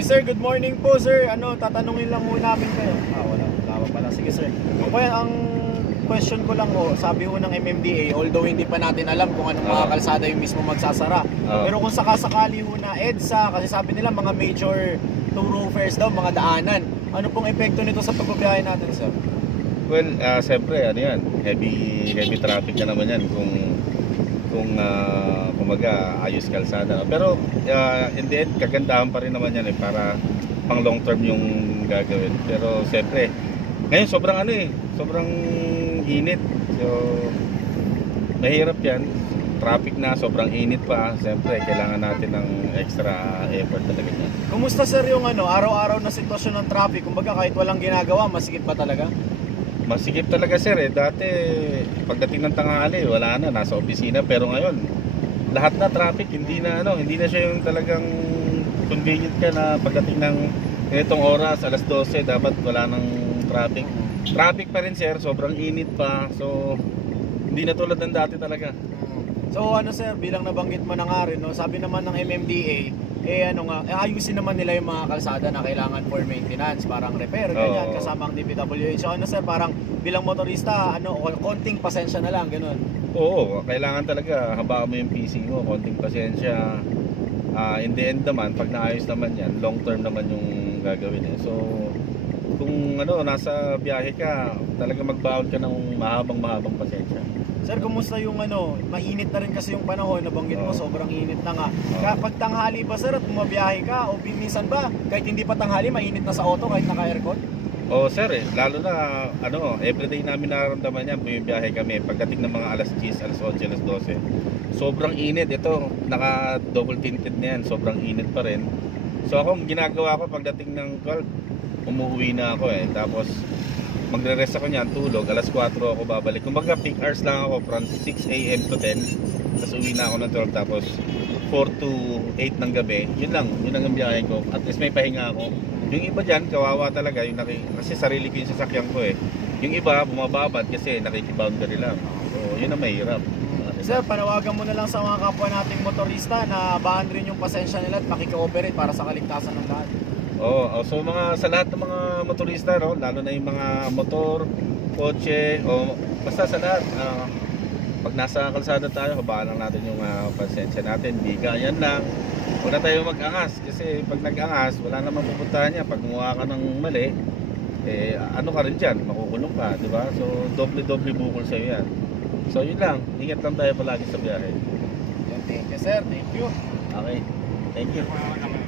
Sige sir, good morning po sir. Tatanungin lang ho namin kayo. Wala pa pala. Sige sir. Ang question ko lang ho, sabi ho ng MMDA, although hindi pa natin alam kung anong mga kalsada yung mismo magsasara. Pero kung sakasakali ho na EDSA, kasi sabi nila mga major thoroughfares daw, mga daanan. Ano pong epekto nito sa pagbabiyahe natin sir? Well, siyempre, heavy traffic na naman yan kung kumaga ayos kalsada. Pero in the end, kagandahan pa rin naman yan para pang long term yung gagawin. Pero siyempre, ngayon sobrang init. So, mahirap yan. Traffic na, sobrang init pa. Siyempre, kailangan natin ng extra effort talaga yan. Kumusta sir yung araw-araw na sitwasyon ng traffic? Kumbaga kahit walang ginagawa, masikip ba talaga? Masikip talaga sir Dati pagdating ng tanghali wala na, nasa opisina. Pero ngayon lahat na traffic, hindi na siya yung talagang convenient ka na pagdating ng itong oras, alas 12, dapat wala nang traffic pa rin sir, sobrang init pa. So hindi na tulad ng dati talaga. So sir, bilang nabanggit mo na nga rin, sabi naman ng MMDA, ayusin naman nila yung mga kalsada na kailangan for maintenance, parang repair, ganyan, kasama ang DPWH. So sir, parang bilang motorista, konting pasensya na lang, ganun. Oo, kailangan talaga habaan mo yung PC mo, konting pasensya. In the end naman, pag naayos naman yan, long term naman yung gagawin So kung nasa biyahe ka, talaga magbaon ka ng mahabang pasensya. Sir, kumusta yung mainit na rin kasi yung panahon, nabanggit mo, sobrang init na nga. Kapag tanghali ba sir at bumabiyahe ka, o minsan ba, kahit hindi pa tanghali, mainit na sa auto kahit naka-aircon? Sir lalo na everyday namin nararamdaman yan, bumibiyahe kami. Pagdating ng mga alas 10, alas 11, alas 12, sobrang init. Ito, naka double tinted na yan, sobrang init pa rin. So ako, ginagawa ko pagdating ng 12, umuwi na ako tapos magre-rest ako niyan, tulog, alas 4 ako babalik. Kumbaga peak hours lang ako from 6 AM to 10. Tapos uwi na ako ng 12, tapos 4 to 8 ng gabi. Yun lang ang biyahe ko. At least may pahinga ako. Yung iba dyan, kawawa talaga. Kasi sarili ko yung sasakyan ko Yung iba, bumababad kasi nakikiboundary lang. So yun ang mahirap. Sir, panawagan mo na lang sa mga kapwa nating motorista na baan rin yung pasensya nila at makikooperate para sa kaligtasan ng lahat. So sa lahat ng mga motorista, lalo na yung mga motor, kotse, basta sa lahat, pag nasa kalsada tayo, habaan lang natin yung pasensya natin. Bigayan lang. Huwag na tayo mag-angas kasi pag nag-angas, wala namang pupuntahan niya. Pag gumawa ka ng mali, ka rin dyan, makukulong ka, di ba? So doble bukol sa'yo yan. So yun lang, ingat lang tayo palagi sa biyahe. Thank you sir, thank you. Okay, thank you.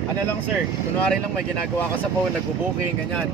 Ano lang sir, kunwari lang may ginagawa ka sa phone, nagbo-booking, ganyan.